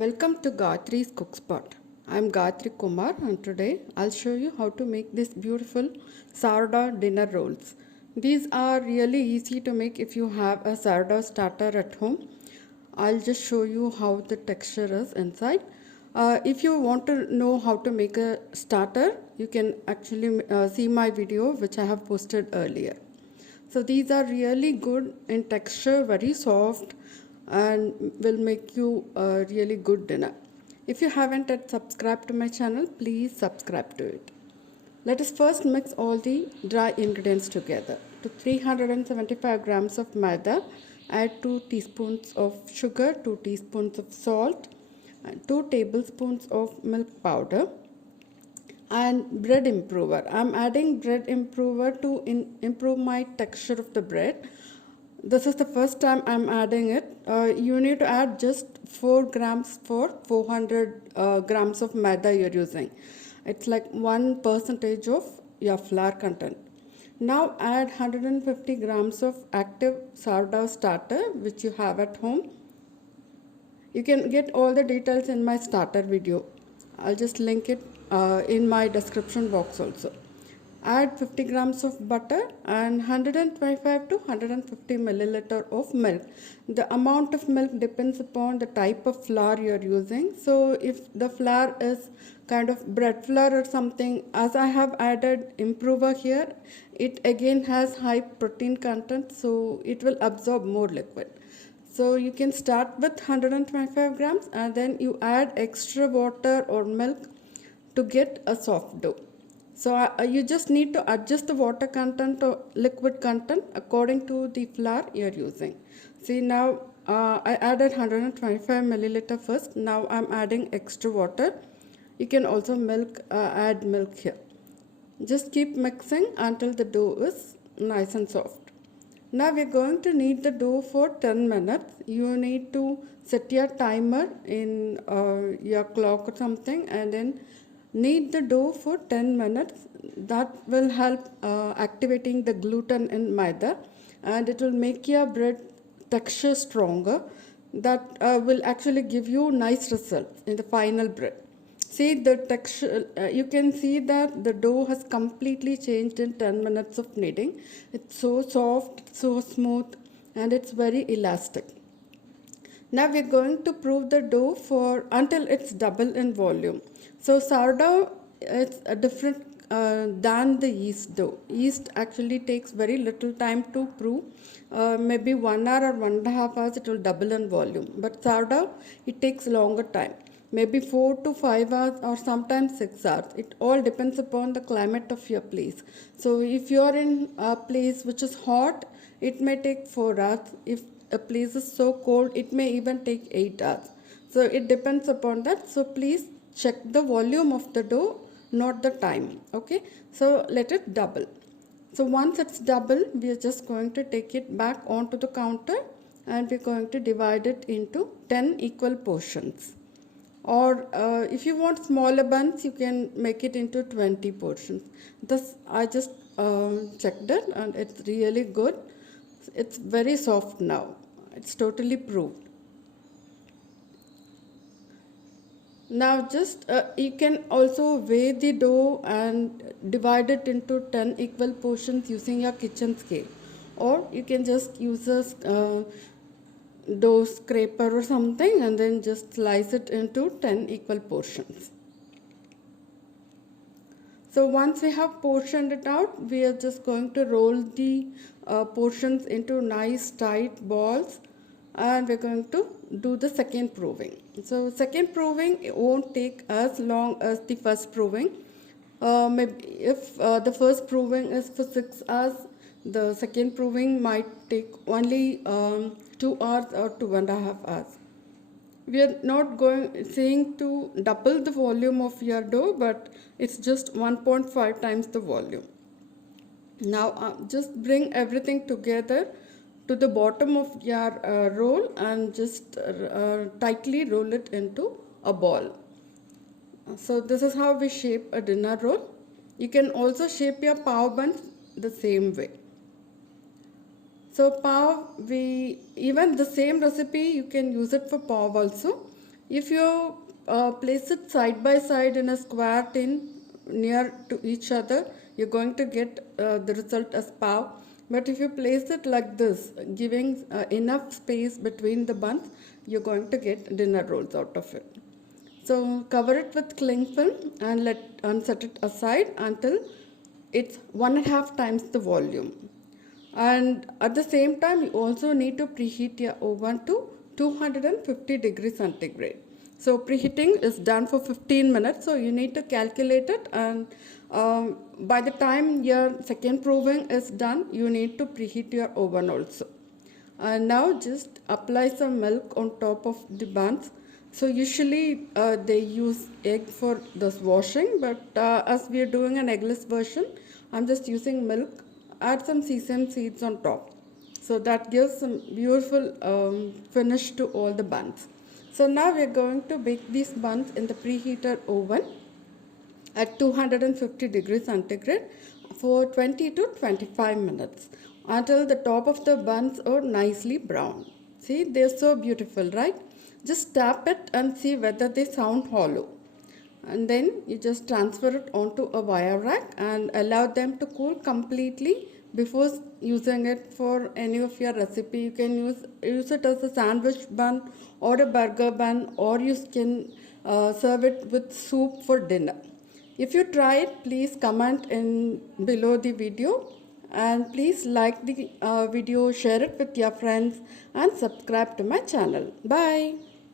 Welcome to Gayatri's Cookspot. I'm Gayatri Kumar and today I'll show you how to make these beautiful sourdough dinner rolls. These are really easy to make if you have a sourdough starter at home. I'll just show you how the texture is inside. If you want to know how to make a starter, you can actually see my video which I have posted earlier. So these are really good in texture, very soft, and will make you a really good dinner. If you haven't yet subscribed to my channel, please subscribe to it. Let us first mix all the dry ingredients together. To 375 grams of maida, add 2 teaspoons of sugar, 2 teaspoons of salt, and 2 tablespoons of milk powder, and bread improver. I'm adding bread improver to improve my texture of the bread. This is the first time I'm adding it. You need to add just 4 grams for 400 grams of maida you're using. It's like 1% of your flour content. Now add 150 grams of active sourdough starter which you have at home. You can get all the details in my starter video. I'll just link it in my description box also. Add 50 grams of butter and 125 to 150 milliliter of milk. The amount of milk depends upon the type of flour you're using. So if the flour is kind of bread flour or something, as I have added improver here, it again has high protein content, so it will absorb more liquid. So you can start with 125 grams and then you add extra water or milk to get a soft dough. So you just need to adjust the water content or liquid content according to the flour you're using. See now I added 125 milliliter first. Now I'm adding extra water. You can also add milk here. Just keep mixing until the dough is nice and soft. Now we're going to knead the dough for 10 minutes. You need to set your timer in your clock or something and then knead the dough for 10 minutes. That will help activating the gluten in maida and it will make your bread texture stronger. That will actually give you nice results in the final bread. See the texture, you can see that the dough has completely changed in 10 minutes of kneading. It's so soft, so smooth, and it's very elastic. Now we're going to prove the dough for until it's double in volume. So sourdough is a different than the yeast dough. Yeast actually takes very little time to prove. Maybe 1 hour or 1.5 hours it will double in volume. But sourdough, it takes longer time. Maybe 4 to 5 hours or sometimes 6 hours. It all depends upon the climate of your place. So if you're in a place which is hot, it may take 4 hours. If a place is so cold, it may even take 8 hours. So it depends upon that. So please check the volume of the dough, not the time. Okay, so let it double. So once it's double, we are just going to take it back onto the counter and we're going to divide it into 10 equal portions. Or if you want smaller buns, you can make it into 20 portions. This I just checked it and it's really good. It's very soft now. It's totally proved. Now just you can also weigh the dough and divide it into 10 equal portions using your kitchen scale. Or you can just use a dough scraper or something and then just slice it into 10 equal portions. So once we have portioned it out, we are just going to roll the portions into nice tight balls and we're going to do the second proving. So second proving won't take as long as the first proving. Maybe if the first proving is for 6 hours, the second proving might take only 2 hours or 2.5 hours. We are not saying to double the volume of your dough, but it's just 1.5 times the volume. Now just bring everything together to the bottom of your roll and just tightly roll it into a ball. So this is how we shape a dinner roll. You can also shape your pav buns the same way. So pav, even the same recipe, you can use it for pav also. If you place it side by side in a square tin near to each other, you're going to get the result as pav. But if you place it like this, giving enough space between the buns, you're going to get dinner rolls out of it. So cover it with cling film and set it aside until it's 1.5 times the volume. And at the same time, you also need to preheat your oven to 250 degrees centigrade. So preheating is done for 15 minutes. So you need to calculate it, and by the time your second proving is done, you need to preheat your oven also. And now just apply some milk on top of the buns. So usually they use egg for this washing, but as we are doing an eggless version, I'm just using milk. Add some sesame seeds on top. So that gives some beautiful finish to all the buns. So now we're going to bake these buns in the preheated oven at 250 degrees centigrade for 20 to 25 minutes until the top of the buns are nicely brown. See, they're so beautiful, right? Just tap it and see whether they sound hollow. And then you just transfer it onto a wire rack and allow them to cool completely before using it for any of your recipe. You can use it as a sandwich bun or a burger bun, or you can serve it with soup for dinner. If you try it, please comment in below the video, and please like the video, share it with your friends, and subscribe to my channel. Bye.